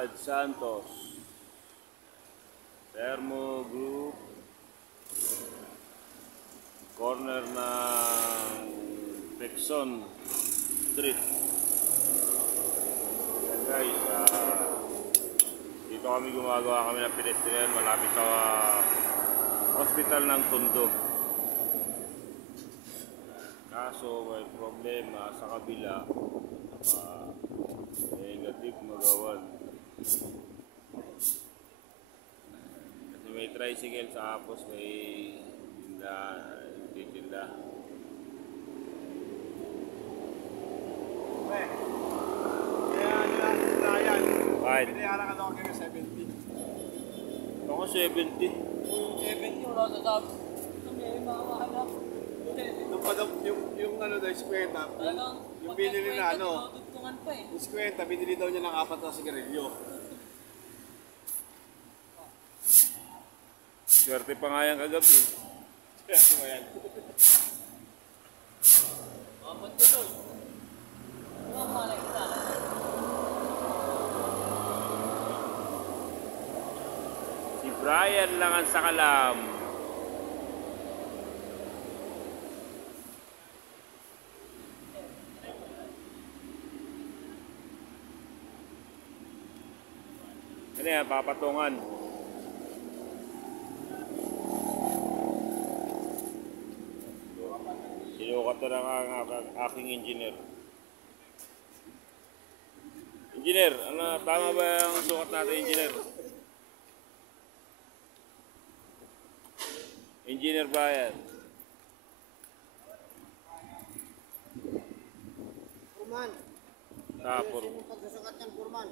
Abad Santos, Thermo Group, corner ng Pexon Street. Yan guys, dito kami gumagawa kami ng pedestrian malapit sa hospital ng Tondo. Kaso may problema sa kabila, negative magawan. Kasi may tricycle sa Apos, may tinda. Kahit Pinayaran ka daw kayo 70. ako 70. 70 wala sa sabi. May mga mahanap. Nung pa daw, yung ano daw, 50. Yung binili na ano, Tutugtungan pa eh. yung 50, binili daw niya ng 4 na sigarilyo. Swerte pa nga yan kagabi. Swerte mo yan. Mabot tuloy. Mga malay kita. Si Brian lang ang sakalam. Ano yan, papatungan. Sinukat na ang aking engineer. Engineer, ano, tama ba yung sukat natin, engineer? Engineer Brian. Purman. Tapos. Ayusin mo pagsusukat ng Purman.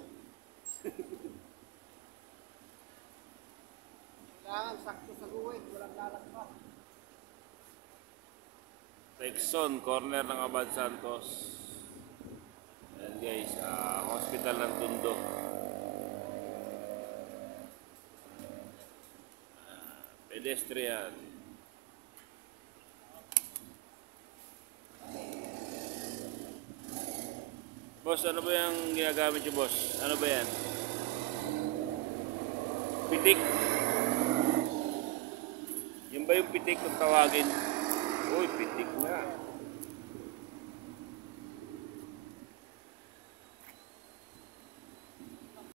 Kailangan sakto sa guwit, walang lalagpas. Pexon, corner ng Abad Santos. Ayan guys, hospital ng Tondo. Pedestrian. Boss, ano ba yung ginagamit niyo, boss? Ano ba yan? Pitik? Yan ba yung pitik kung tawagin? Uy, pitik na.